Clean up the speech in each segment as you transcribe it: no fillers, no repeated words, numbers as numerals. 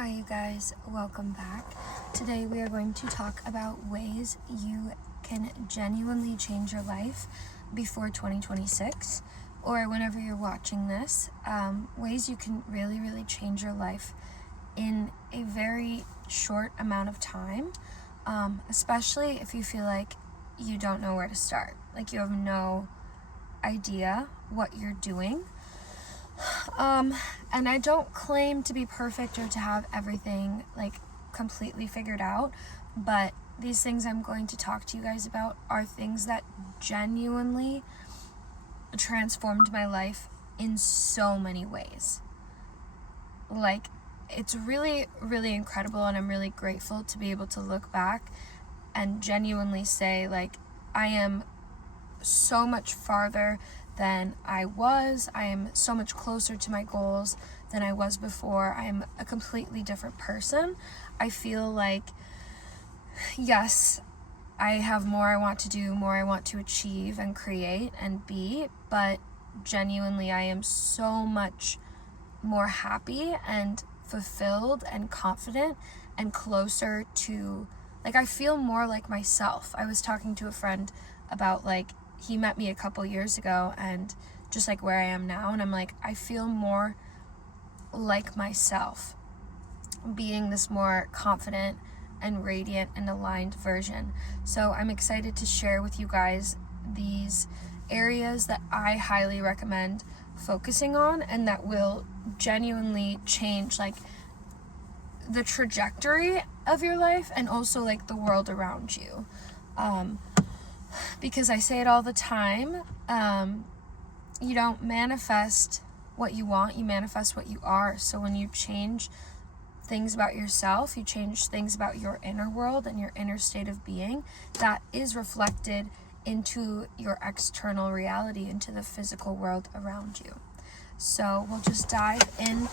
Hi you guys, welcome back. Today we are going to talk about ways you can genuinely change your life before 2026 or whenever you're watching this. Ways you can really change your life in a very short amount of time, especially if you feel like you don't know where to start, like you have no idea what you're doing. And I don't claim to be perfect or to have everything like completely figured out, but these things I'm going to talk to you guys about are things that genuinely transformed my life in so many ways. Like, it's really incredible, and I'm really grateful to be able to look back and genuinely say, like, I am so much farther than I was. I am so much closer to my goals than I was before. I am a completely different person. I feel like, yes, I have more I want to do, more I want to achieve and create and be, but genuinely I am so much more happy and fulfilled and confident and closer to, like, I feel more like myself. I was talking to a friend about, like, he met me a couple years ago and just like where I am now, and I'm like, I feel more like myself, being this more confident and radiant and aligned version. So I'm excited to share with you guys these areas that I highly recommend focusing on and that will genuinely change like the trajectory of your life and also like the world around you. Because I say it all the time, you don't manifest what you want, you manifest what you are. So when you change things about yourself, you change things about your inner world and your inner state of being, that is reflected into your external reality, into the physical world around you. So we'll just dive in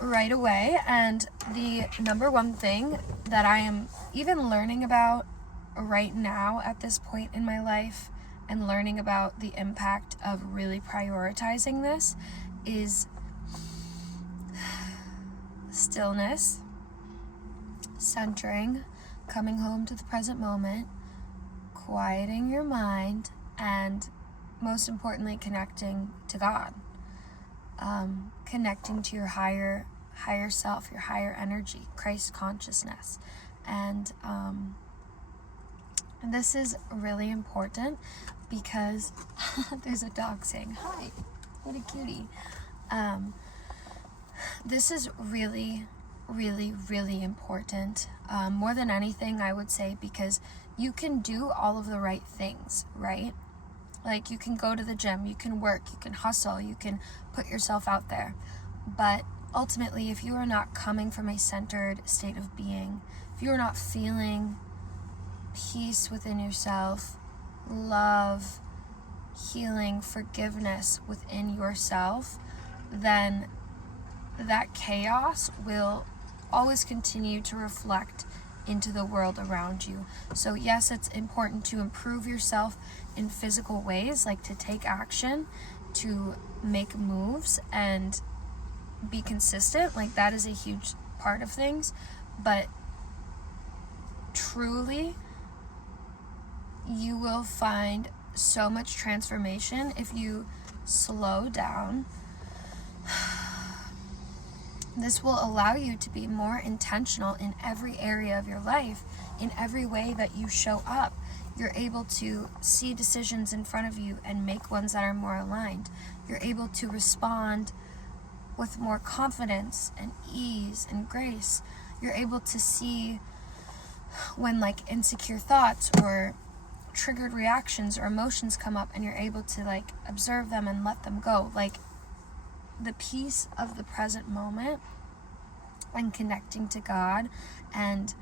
right away. And the number one thing that I am even learning about right now at this point in my life and learning about the impact of really prioritizing this is stillness, centering, coming home to the present moment, quieting your mind, and most importantly, connecting to God, connecting to your higher self, your higher energy, Christ consciousness. And this is really important because there's a dog saying hi. What a cutie. This is really important, more than anything, I would say, because you can do all of the right things, right? Like, you can go to the gym, you can work, you can hustle, you can put yourself out there, but ultimately, if you are not coming from a centered state of being, if you are not feeling peace within yourself, love, healing, forgiveness within yourself, then that chaos will always continue to reflect into the world around you. So yes, it's important to improve yourself in physical ways, like to take action, to make moves and be consistent. Like, that is a huge part of things, but truly you will find so much transformation if you slow down. This will allow you to be more intentional in every area of your life, in every way that you show up. You're able to see decisions in front of you and make ones that are more aligned. You're able to respond with more confidence and ease and grace. You're able to see when like insecure thoughts or triggered reactions or emotions come up, and you're able to like observe them and let them go. Like, the peace of the present moment and connecting to God and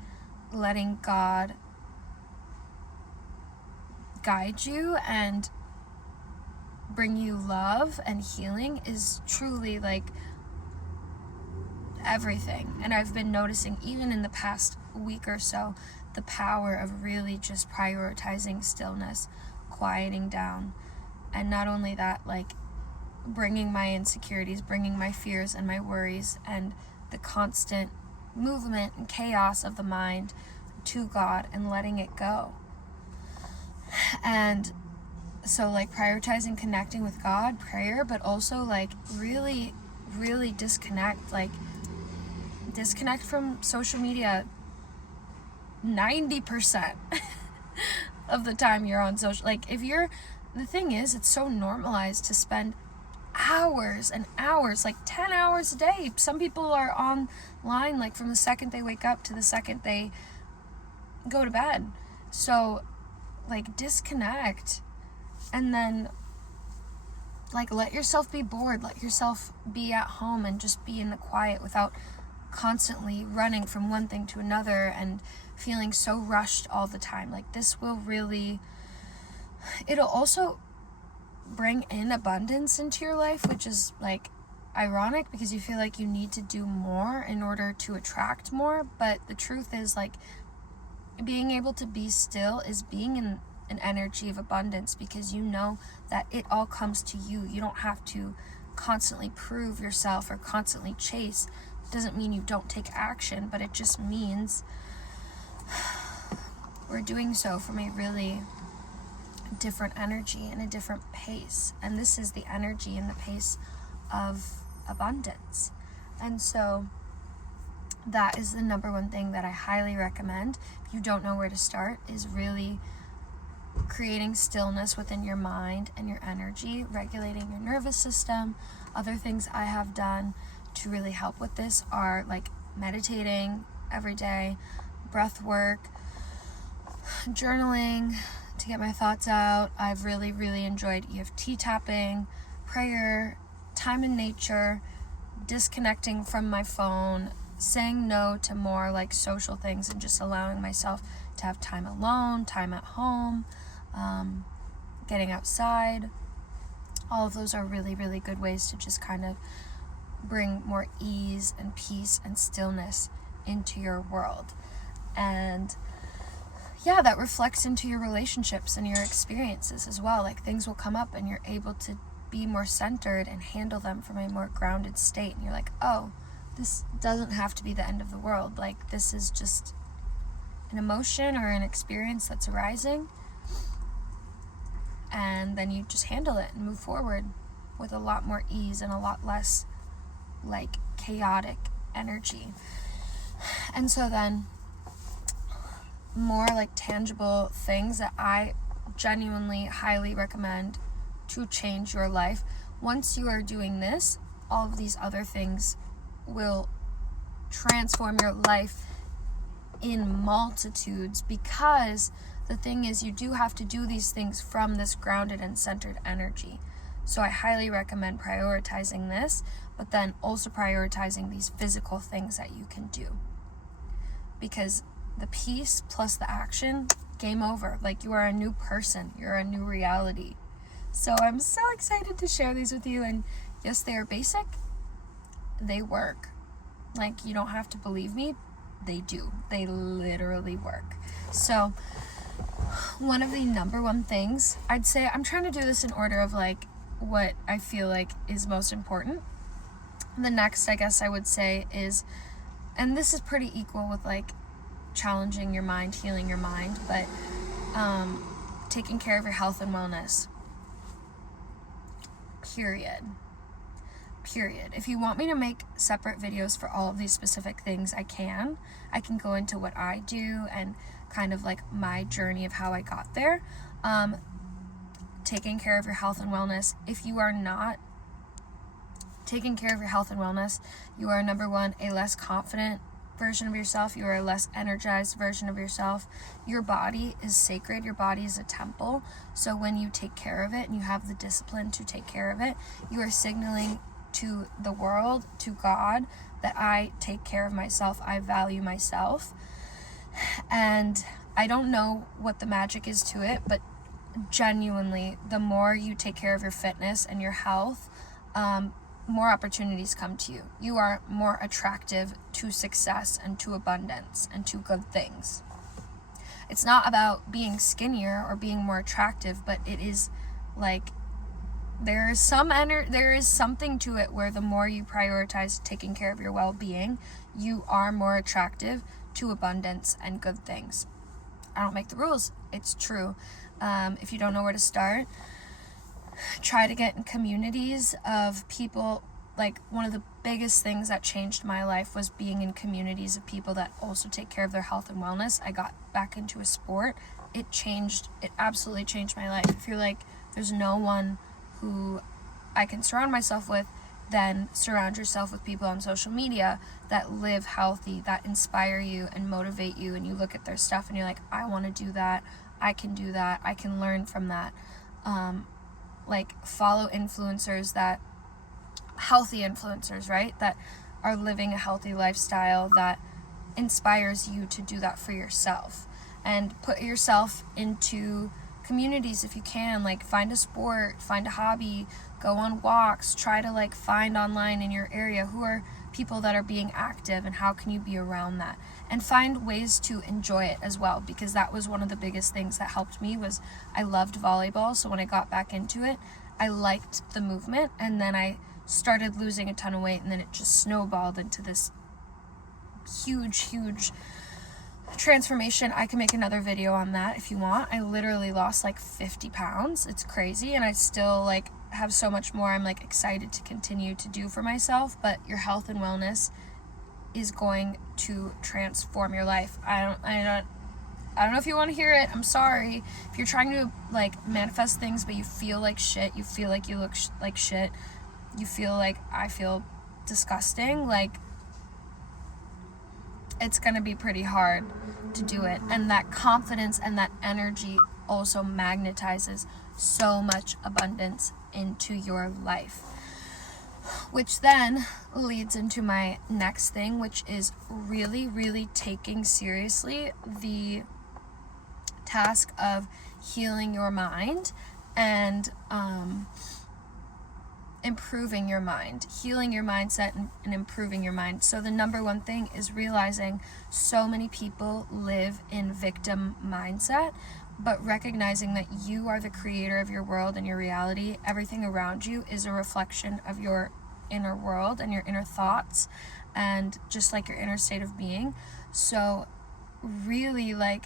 letting God guide you and bring you love and healing is truly like everything. And I've been noticing, even in the past week or so, the power of really just prioritizing stillness, quieting down, and not only that, like bringing my insecurities, bringing my fears and my worries and the constant movement and chaos of the mind to God and letting it go. And so like prioritizing connecting with God, prayer, but also like really, really disconnect from social media 90% of the time you're on social. Like the thing is, it's so normalized to spend hours and hours, like 10 hours a day. Some people are online like from the second they wake up to the second they go to bed. So like disconnect, and then like let yourself be bored, let yourself be at home and just be in the quiet without constantly running from one thing to another and feeling so rushed all the time. Like this will really, it'll also bring in abundance into your life, which is like ironic because you feel like you need to do more in order to attract more. But the truth is, like, being able to be still is being in an energy of abundance, because you know that it all comes to you. You don't have to constantly prove yourself or constantly chase. It doesn't mean you don't take action, but it just means we're doing so from a really different energy and a different pace. And this is the energy and the pace of abundance. And so that is the number one thing that I highly recommend. If you don't know where to start, is really creating stillness within your mind and your energy, regulating your nervous system. Other things I have done to really help with this are like meditating every day, breath work, journaling to get my thoughts out. I've really, really enjoyed EFT tapping, prayer, time in nature, disconnecting from my phone, saying no to more like social things and just allowing myself to have time alone, time at home, getting outside. All of those are really, really good ways to just kind of bring more ease and peace and stillness into your world. And yeah, that reflects into your relationships and your experiences as well. Like things will come up and you're able to be more centered and handle them from a more grounded state. And you're like, oh, this doesn't have to be the end of the world. Like this is just an emotion or an experience that's arising. And then you just handle it and move forward with a lot more ease and a lot less like chaotic energy. And so then more like tangible things that I genuinely highly recommend to change your life. Once you are doing this, all of these other things will transform your life in multitudes, because the thing is, you do have to do these things from this grounded and centered energy. So I highly recommend prioritizing this, but then also prioritizing these physical things that you can do. Because the peace plus the action, game over. Like you are a new person, you're a new reality. So I'm so excited to share these with you. And yes, they are basic, they work. Like you don't have to believe me, they do. They literally work. So one of the number one things I'd say, I'm trying to do this in order of like what I feel like is most important. The next, I guess I would say is, and this is pretty equal with like challenging your mind, healing your mind, but taking care of your health and wellness. Period. If you want me to make separate videos for all of these specific things, I can go into what I do and kind of like my journey of how I got there. Taking care of your health and wellness. If you are not taking care of your health and wellness, you are, number one, a less confident version of yourself. You are a less energized version of yourself. Your body is sacred. Your body is a temple. So when you take care of it and you have the discipline to take care of it, you are signaling to the world, to God, that I take care of myself. I value myself. And I don't know what the magic is to it, but genuinely, the more you take care of your fitness and your health, more opportunities come to you. You are more attractive to success and to abundance and to good things. It's not about being skinnier or being more attractive, but it is like there is something to it where the more you prioritize taking care of your well-being, you are more attractive to abundance and good things. I don't make the rules. It's true. If you don't know where to start, try to get in communities of people. Like, one of the biggest things that changed my life was being in communities of people that also take care of their health and wellness. I got back into a sport. It absolutely changed my life. If you're like, there's no one who I can surround myself with, then surround yourself with people on social media that live healthy, that inspire you and motivate you, and you look at their stuff and you're like, I want to do that, I can do that, I can learn from that. Like, follow influencers healthy influencers, right? That are living a healthy lifestyle that inspires you to do that for yourself. And put yourself into communities if you can. Like, find a sport, find a hobby, go on walks, try to like find online in your area who are people that are being active and how can you be around that, and find ways to enjoy it as well, because that was one of the biggest things that helped me. Was I loved volleyball, so when I got back into it, I liked the movement, and then I started losing a ton of weight, and then it just snowballed into this huge transformation. I can make another video on that if you want. I literally lost like 50 pounds. It's crazy, and I still like have so much more I'm like excited to continue to do for myself. But your health and wellness is going to transform your life. I don't know if you want to hear it. I'm sorry. If you're trying to like manifest things but you feel like shit, you feel like you look like shit, you feel like I feel disgusting, like, it's going to be pretty hard to do it. And that confidence and that energy also magnetizes so much abundance into your life. Which then leads into my next thing, which is really, really taking seriously the task of healing your mind and improving your mind, healing your mindset and improving your mind. So the number one thing is realizing so many people live in victim mindset, but recognizing that you are the creator of your world and your reality. Everything around you is a reflection of your inner world and your inner thoughts, and just like your inner state of being. So really like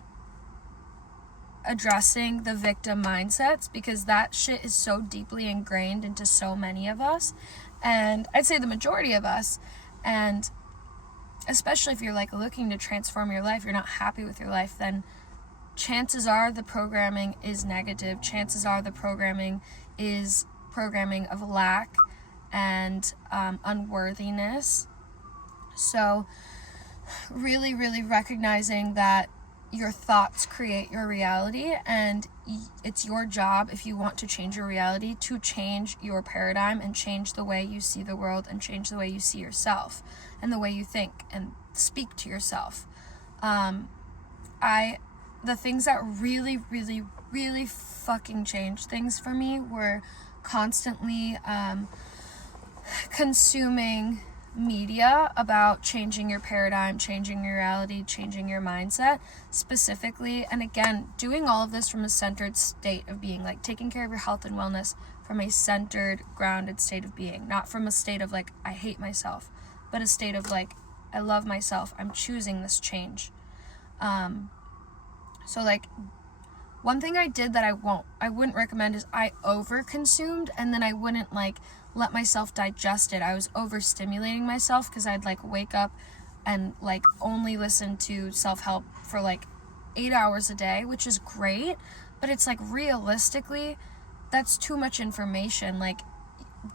addressing the victim mindsets, because that shit is so deeply ingrained into so many of us, and I'd say the majority of us. And especially if you're like looking to transform your life, you're not happy with your life, then chances are the programming is negative. Chances are the programming is programming of lack and unworthiness. So really, really recognizing that your thoughts create your reality, and it's your job, if you want to change your reality, to change your paradigm and change the way you see the world and change the way you see yourself and the way you think and speak to yourself. The things that really, really, really fucking changed things for me were constantly consuming media about changing your paradigm, changing your reality, changing your mindset specifically. And again, doing all of this from a centered state of being, like taking care of your health and wellness from a centered, grounded state of being, not from a state of like, I hate myself, but a state of like, I love myself, I'm choosing this change. So like, one thing I did that I wouldn't recommend is I overconsumed, and then I wouldn't like let myself digest it. I was overstimulating myself, because I'd like wake up and like only listen to self-help for like 8 hours a day, which is great, but it's like realistically, that's too much information. Like,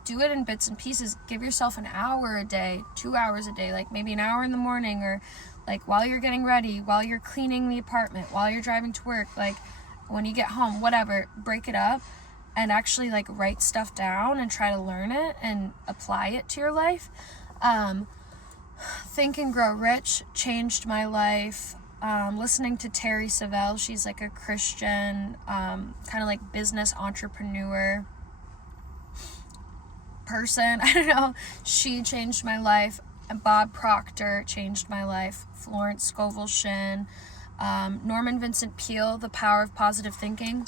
do it in bits and pieces. Give yourself an hour a day, 2 hours a day, like maybe an hour in the morning, or like while you're getting ready, while you're cleaning the apartment, while you're driving to work, like when you get home, whatever. Break it up and actually like write stuff down and try to learn it and apply it to your life. Think and Grow Rich changed my life. Listening to Terry Savelle, she's like a Christian kind of like business entrepreneur person, I don't know, she changed my life. And Bob Proctor changed my life. Florence Scovel Shinn, Norman Vincent Peale, The Power of Positive Thinking.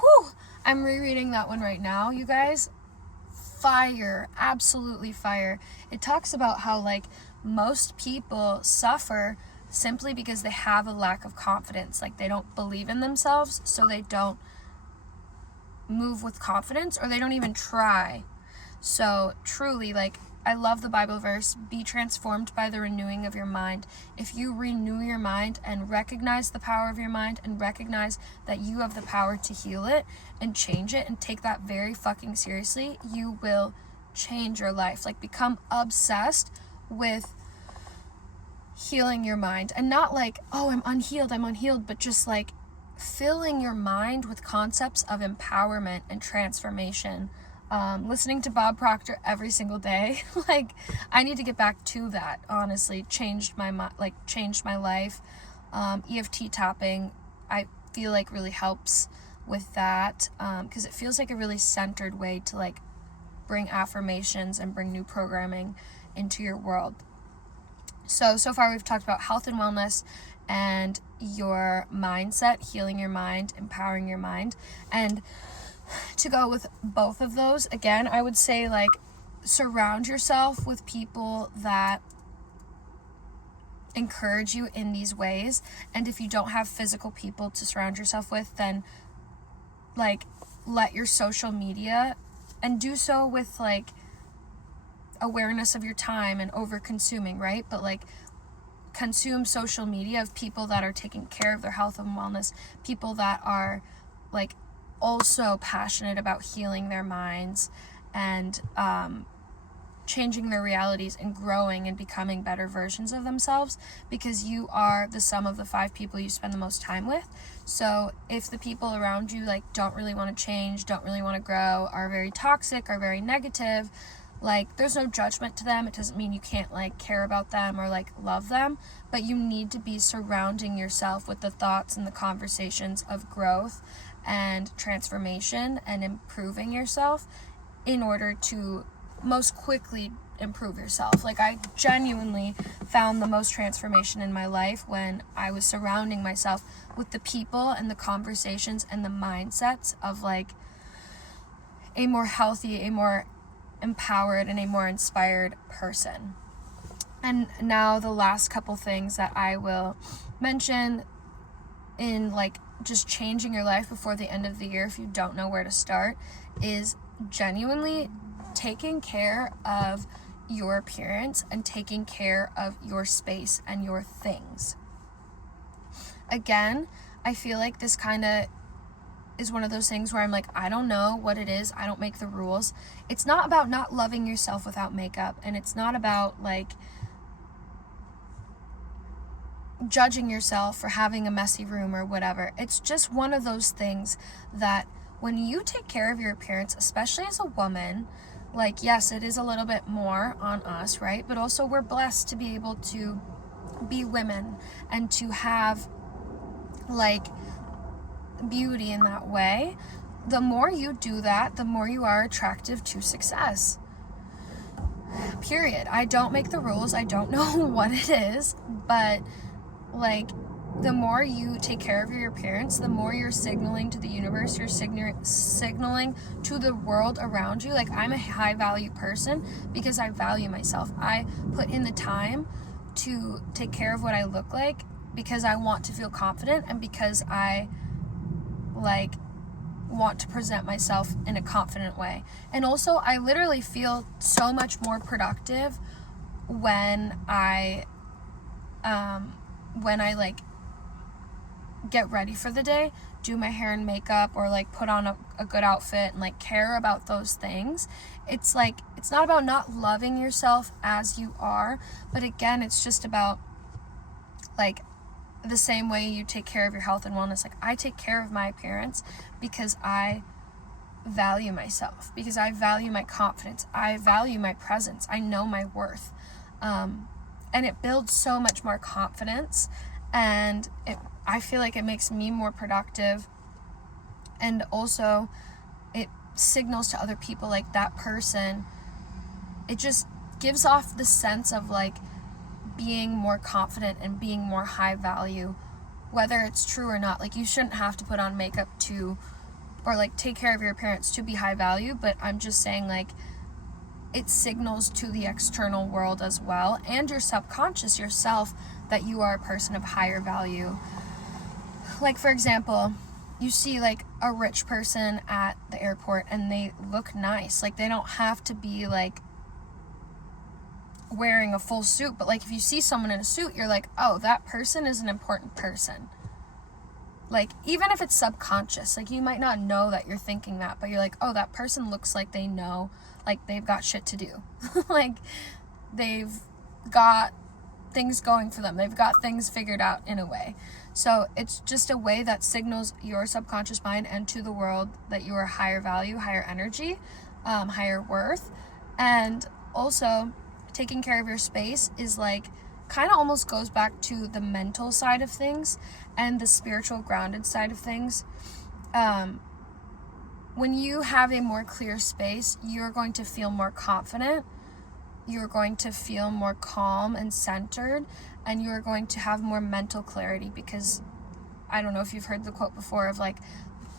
Whew! I'm rereading that one right now, you guys. Fire, absolutely fire. It talks about how like most people suffer simply because they have a lack of confidence. Like they don't believe in themselves, so they don't move with confidence, or they don't even try. So truly, like, I love the Bible verse, be transformed by the renewing of your mind. If you renew your mind and recognize the power of your mind and recognize that you have the power to heal it and change it and take that very fucking seriously, you will change your life. Like, become obsessed with healing your mind. And not like, oh, I'm unhealed, but just like filling your mind with concepts of empowerment and transformation. Listening to Bob Proctor every single day, like, I need to get back to that. Honestly, changed my life. EFT tapping, I feel like, really helps with that, because it feels like a really centered way to like bring affirmations and bring new programming into your world. So far we've talked about health and wellness and your mindset, healing your mind, empowering your mind. And to go with both of those, again, I would say, like, surround yourself with people that encourage you in these ways. And if you don't have physical people to surround yourself with, then like let your social media, and do so with like awareness of your time and over consuming, right? But like, consume social media of people that are taking care of their health and wellness, people that are like also passionate about healing their minds and changing their realities and growing and becoming better versions of themselves, because you are the sum of the 5 people you spend the most time with. So if the people around you like don't really want to change, don't really want to grow, are very toxic, are very negative, like, there's no judgment to them. It doesn't mean you can't like care about them or like love them, but you need to be surrounding yourself with the thoughts and the conversations of growth and transformation and improving yourself in order to most quickly improve yourself. Like, I genuinely found the most transformation in my life when I was surrounding myself with the people and the conversations and the mindsets of like a more healthy, a more empowered, and a more inspired person. And now the last couple things that I will mention in like just changing your life before the end of the year, if you don't know where to start, is genuinely taking care of your appearance and taking care of your space and your things. Again, I feel like this kind of is one of those things where I'm like, I don't know what it is. I don't make the rules. It's not about not loving yourself without makeup, and it's not about like judging yourself for having a messy room or whatever. It's just one of those things that when you take care of your appearance, especially as a woman, like, yes, it is a little bit more on us, right? But also we're blessed to be able to be women and to have like beauty in that way. The more you do that, the more you are attractive to success. Period. I don't make the rules. I don't know what it is, but like, the more you take care of your appearance, the more you're signaling to the universe, you're signaling to the world around you. Like, I'm a high value person because I value myself. I put in the time to take care of what I look like because I want to feel confident, and because I like want to present myself in a confident way. And also, I literally feel so much more productive when I like get ready for the day, do my hair and makeup, or like put on a good outfit and like care about those things. It's like, it's not about not loving yourself as you are, but again, it's just about like the same way you take care of your health and wellness. Like, I take care of my appearance because I value myself, because I value my confidence, I value my presence, I know my worth, and it builds so much more confidence, and I feel like it makes me more productive, and also it signals to other people, like, that person, it just gives off the sense of like being more confident and being more high value, whether it's true or not. Like, you shouldn't have to put on makeup to or like take care of your appearance to be high value, but I'm just saying like it signals to the external world as well, and your subconscious yourself, that you are a person of higher value. Like, for example, you see like a rich person at the airport and they look nice. Like, they don't have to be like wearing a full suit, but like if you see someone in a suit, you're like, oh, that person is an important person. Like, even if it's subconscious, like you might not know that you're thinking that, but you're like, oh, that person looks like they know, like they've got shit to do. Like, they've got things going for them. They've got things figured out in a way. So it's just a way that signals your subconscious mind and to the world that you are higher value, higher energy, higher worth. And also, taking care of your space is like, kind of almost goes back to the mental side of things and the spiritual grounded side of things. When you have a more clear space, you're going to feel more confident, you're going to feel more calm and centered, and you're going to have more mental clarity, because I don't know if you've heard the quote before of like,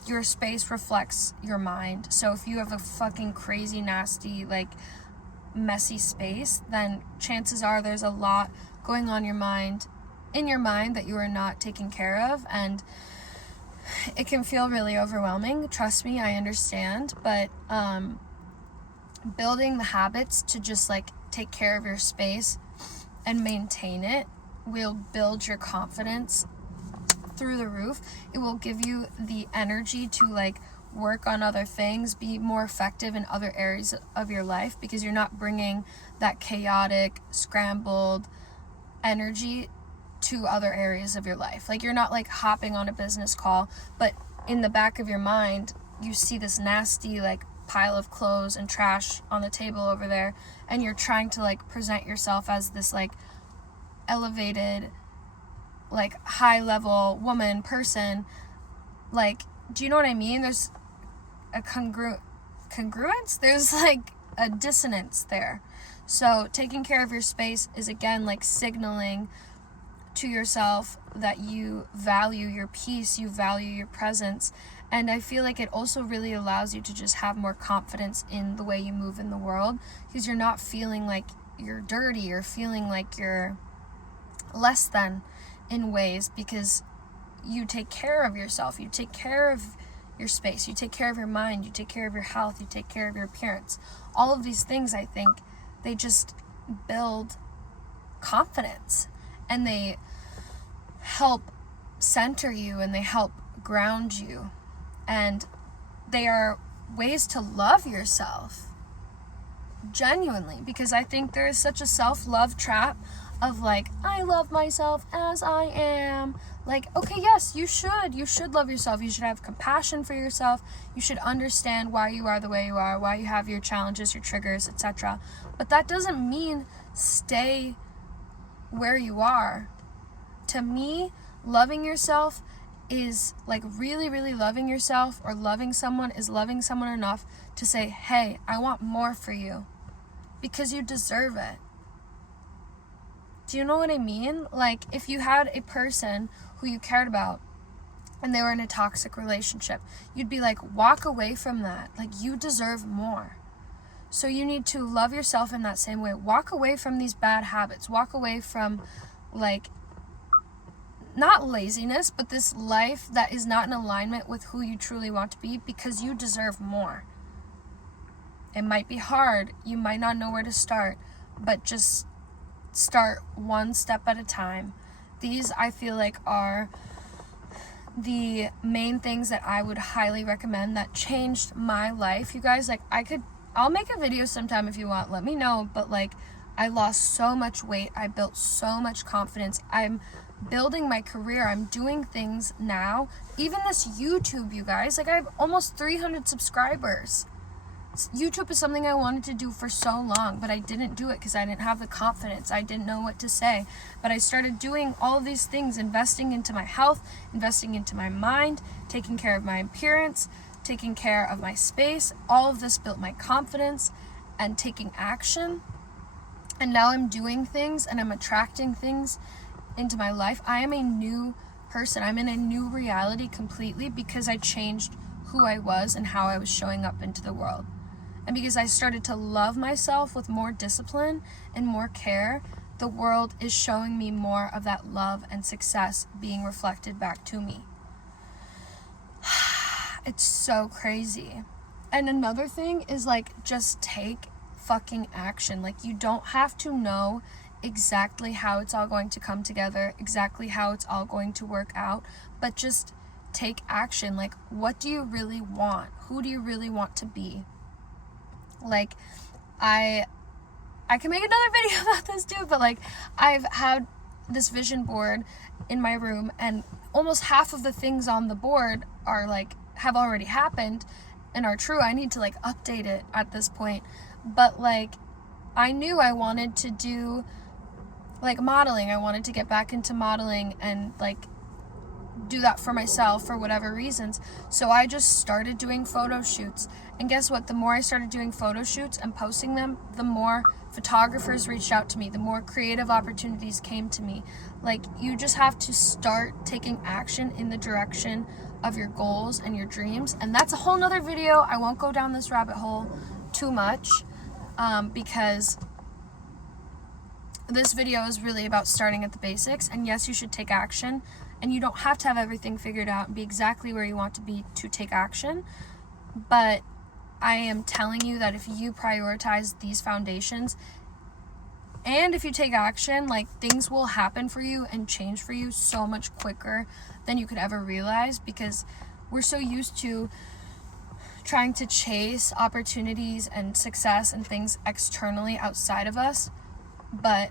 your space reflects your mind. So if you have a fucking crazy, nasty, like messy space, then chances are there's a lot going on in your mind that you are not taking care of, and it can feel really overwhelming. Trust me, I understand, but building the habits to just like take care of your space and maintain it will build your confidence through the roof. It will give you the energy to like work on other things, be more effective in other areas of your life, because you're not bringing that chaotic, scrambled energy to other areas of your life. Like, you're not like hopping on a business call, but in the back of your mind you see this nasty like pile of clothes and trash on the table over there, and you're trying to like present yourself as this like elevated, like high level woman person. Like, do you know what I mean? There's a congruence, there's like a dissonance there. So taking care of your space is again like signaling to yourself that you value your peace, you value your presence. And I feel like it also really allows you to just have more confidence in the way you move in the world, because you're not feeling like you're dirty or feeling like you're less than in ways, because you take care of yourself, you take care of your space, you take care of your mind, you take care of your health, you take care of your appearance. All of these things, I think, they just build confidence, and they help center you, and they help ground you, and they are ways to love yourself genuinely, because I think there is such a self-love trap of like, I love myself as I am. Like, okay, yes, you should love yourself, you should have compassion for yourself, you should understand why you are the way you are, why you have your challenges, your triggers, etc. But that doesn't mean stay where you are. To me, loving yourself is like really, really loving yourself, or loving someone is loving someone enough to say, hey, I want more for you, because you deserve it. Do you know what I mean? Like, if you had a person who you cared about and they were in a toxic relationship, you'd be like, walk away from that. Like, you deserve more. So you need to love yourself in that same way. Walk away from these bad habits. Walk away from, like, not laziness, but this life that is not in alignment with who you truly want to be, because you deserve more. It might be hard. You might not know where to start, but just start one step at a time. These, I feel like, are the main things that I would highly recommend that changed my life. You guys, like, I'll make a video sometime if you want, let me know, but like, I lost so much weight, I built so much confidence, I'm building my career, I'm doing things now, even this YouTube, you guys, like, I have almost 300 subscribers. YouTube is something I wanted to do for so long, but I didn't do it because I didn't have the confidence. I didn't know what to say. But I started doing all of these things, investing into my health, investing into my mind, taking care of my appearance, taking care of my space. All of this built my confidence and taking action. And now I'm doing things and I'm attracting things into my life. I am a new person. I'm in a new reality completely because I changed who I was and how I was showing up into the world. And because I started to love myself with more discipline and more care, the world is showing me more of that love and success being reflected back to me. It's so crazy. And another thing is, like, just take fucking action. Like, you don't have to know exactly how it's all going to come together, exactly how it's all going to work out, but just take action. Like, what do you really want? Who do you really want to be? Like, I can make another video about this too, but like, I've had this vision board in my room, and almost half of the things on the board are like, have already happened and are true. I need to like update it at this point. But like, I knew I wanted to do like modeling. I wanted to get back into modeling and like do that for myself for whatever reasons. So I just started doing photo shoots. And guess what? The more I started doing photo shoots and posting them, the more photographers reached out to me, the more creative opportunities came to me. Like, you just have to start taking action in the direction of your goals and your dreams. And that's a whole nother video. I won't go down this rabbit hole too much, because this video is really about starting at the basics. And yes, you should take action, and you don't have to have everything figured out and be exactly where you want to be to take action. But I am telling you that if you prioritize these foundations and if you take action, like, things will happen for you and change for you so much quicker than you could ever realize, because we're so used to trying to chase opportunities and success and things externally outside of us. But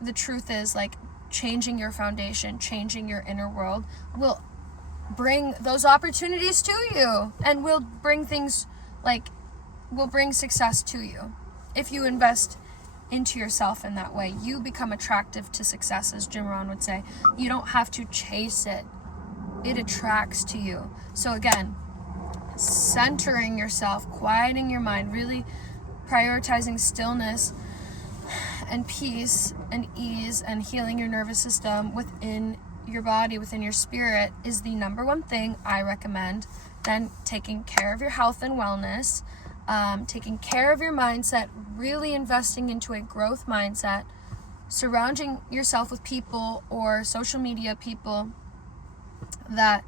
the truth is, like, changing your foundation, changing your inner world will bring those opportunities to you, and will bring things like, will bring success to you. If you invest into yourself in that way, you become attractive to success, as Jim Rohn would say. You don't have to chase it. It attracts to you. So again, centering yourself, quieting your mind, really prioritizing stillness and peace and ease and healing your nervous system within your body, within your spirit, is the number one thing I recommend. Then taking care of your health and wellness, taking care of your mindset, really investing into a growth mindset, surrounding yourself with people or social media people that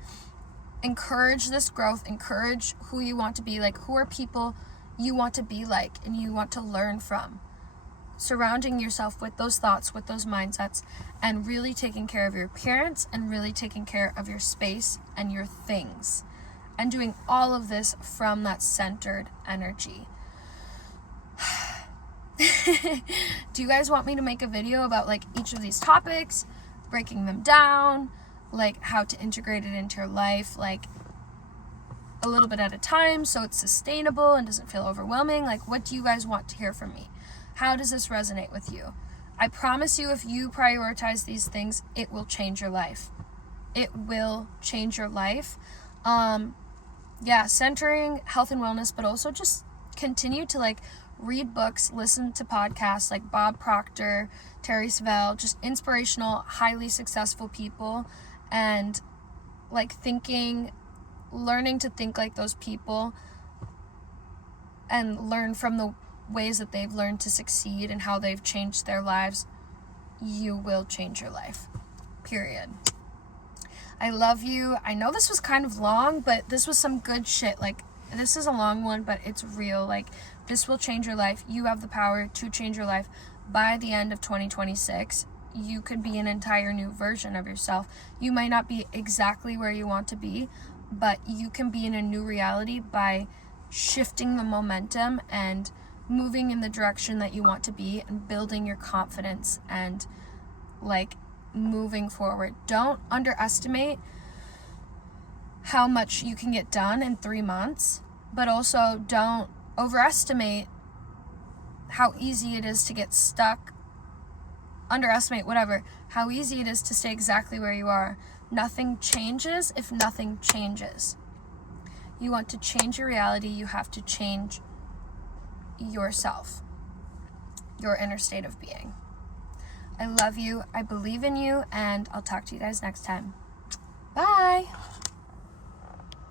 encourage this growth, encourage who you want to be. Like, who are people you want to be like and you want to learn from? Surrounding yourself with those thoughts, with those mindsets, and really taking care of your appearance and really taking care of your space and your things. And doing all of this from that centered energy. Do you guys want me to make a video about like each of these topics, breaking them down, like how to integrate it into your life, like a little bit at a time so it's sustainable and doesn't feel overwhelming? Like, what do you guys want to hear from me? How does this resonate with you? I promise you, if you prioritize these things, it will change your life. It will change your life. Centering health and wellness, but also just continue to like read books, listen to podcasts like Bob Proctor, Terry Savelle, just inspirational, highly successful people, and like learning to think like those people and learn from the ways that they've learned to succeed and how they've changed their lives. You will change your life. Period. I love you. I know this was kind of long, but this was some good shit. Like, this is a long one, but it's real. Like, this will change your life. You have the power to change your life. By the end of 2026, you could be an entire new version of yourself. You might not be exactly where you want to be, but you can be in a new reality by shifting the momentum and moving in the direction that you want to be and building your confidence and like moving forward. Don't underestimate how much you can get done in 3 months, but also don't overestimate how easy it is to get stuck. Underestimate how easy it is to stay exactly where you are. Nothing changes if nothing changes. You want to change your reality, you have to change yourself, your inner state of being. I love you, I believe in you, and I'll talk to you guys next time. Bye!